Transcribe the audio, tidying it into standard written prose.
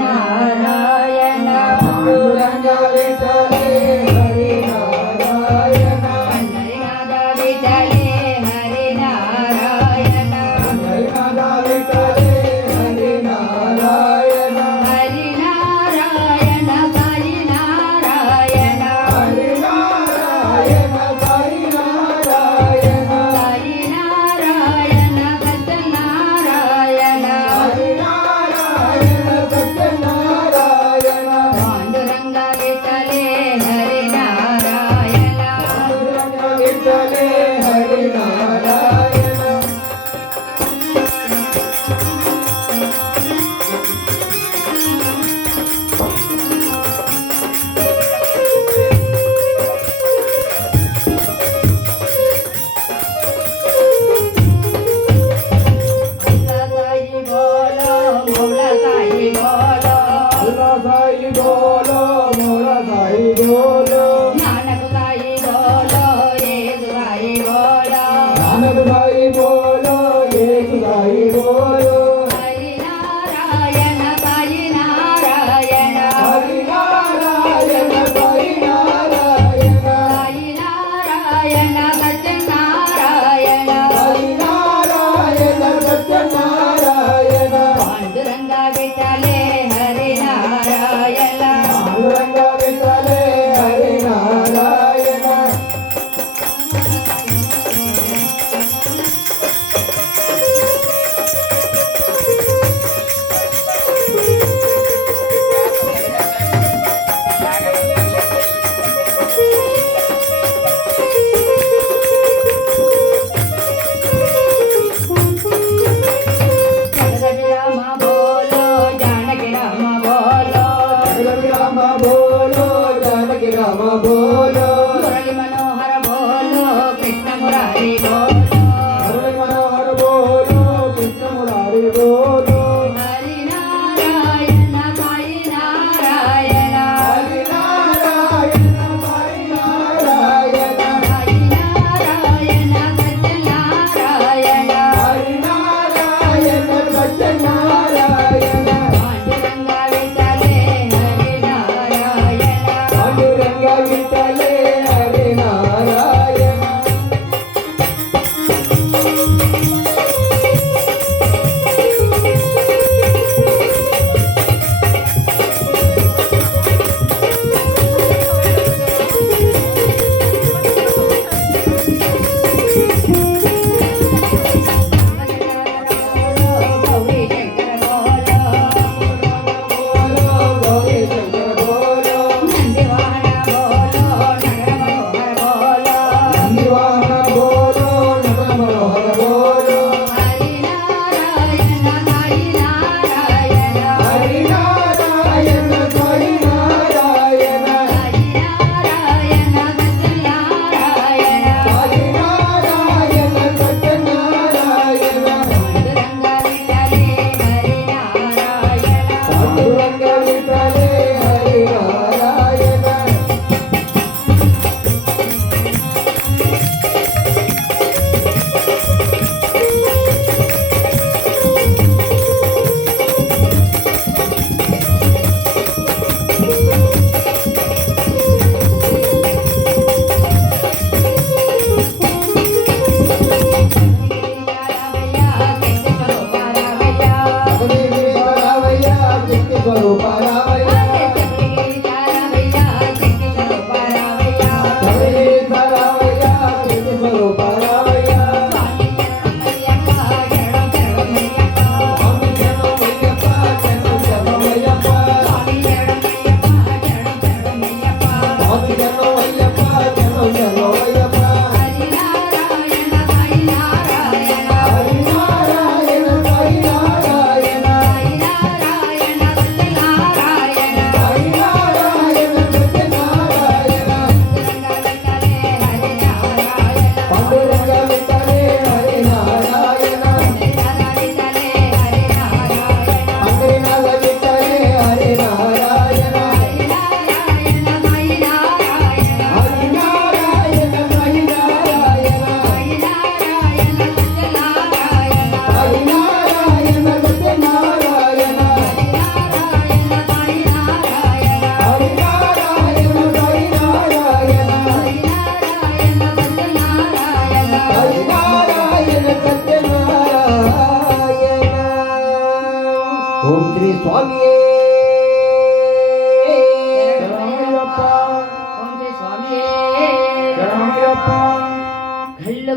నారాయణ పాండురంగ విఠలే హరి నారాయణ హరినాథ విఠలే హరి నారాయణ హరినాథ విఠలే హరి నారాయణ హరి నారాయణ సాయి నారాయణ హరి నారాయణ సాయి నారాయణ సాయి నారాయణ సత్యనారాయణ హరి నారాయణ సత్యనారాయణ పాండురంగ విఠలే హరి నారాయణ పాండురంగ విఠలే హరి నారాయణ సాయి బోలో మౌళ సాయి బోలో అల్లా సాయి బోలో మోల సాయి బోలో నానక్ సాయి బోలో యేసు సాయి బోలో నానక్ సాయి బోలో యేసు సాయి బోలో హరి నారాయణ సాయి నారాయణ హరి నారాయణ సాయి నారాయణ సాయి నారాయణ సత్యనారాయణ హరి నారాయణ సత్యనారాయణ పాండురంగ విఠలే హరి నారాయణ పాండురంగ విఠలే హరి నారాయణ జగదపి రామ బోలో జానకి రామ బోలో జగదపి రామ బోలో జానకి రామ బోలో మురళి మనోహర బోలో కృష్ణ మురారి బోలో హరి మనోహర బోలో కృష్ణ మురారి బోలో హరి నారాయణ సాయి నారాయణ హరి నారాయణ సాయి నారాయణ సాయి నారాయణ సత్యనారాయణ హరి నారాయణ సత్యనారాయణ పాండురంగ విఠలే హరి నారాయణ పాండురంగ విఠలే హరి నారాయణ గౌరీ శంకర బోలో బోలో గౌరీ శంకర బోలో నందివాహన బోలో నగర మనోహర బోలో నందివాహన బోలో నగర మనోహర బోలో హరి నారాయణ సాయి నారాయణ హరి నారాయణ సాయి నారాయణ సాయి నారాయణ సత్యనారాయణ హరి నారాయణ సత్యనారాయణ పాండురంగ విఠలే హరి నారాయణ పాండురంగ విఠలే హరి నారాయణ జగదేవి రావయ్య శక్తి స్వరూప రావయ్య జగదేవి రావయ్య శక్తి స్వరూప రావయ్య స్వామి శరణమయ్యప్ప శరణమయ్యప్ప స్వామి శరణమయ్యప్ప శరణమయ్యప్ప హరి నారాయణ సాయి నారాయణ నారాయణ సత్యనారాయణ ఓం శ్రీ స్వామి శరణమయ్యప్ప ఓం శ్రీ స్వామియే శరణమయ్యప్ప కళ్ళు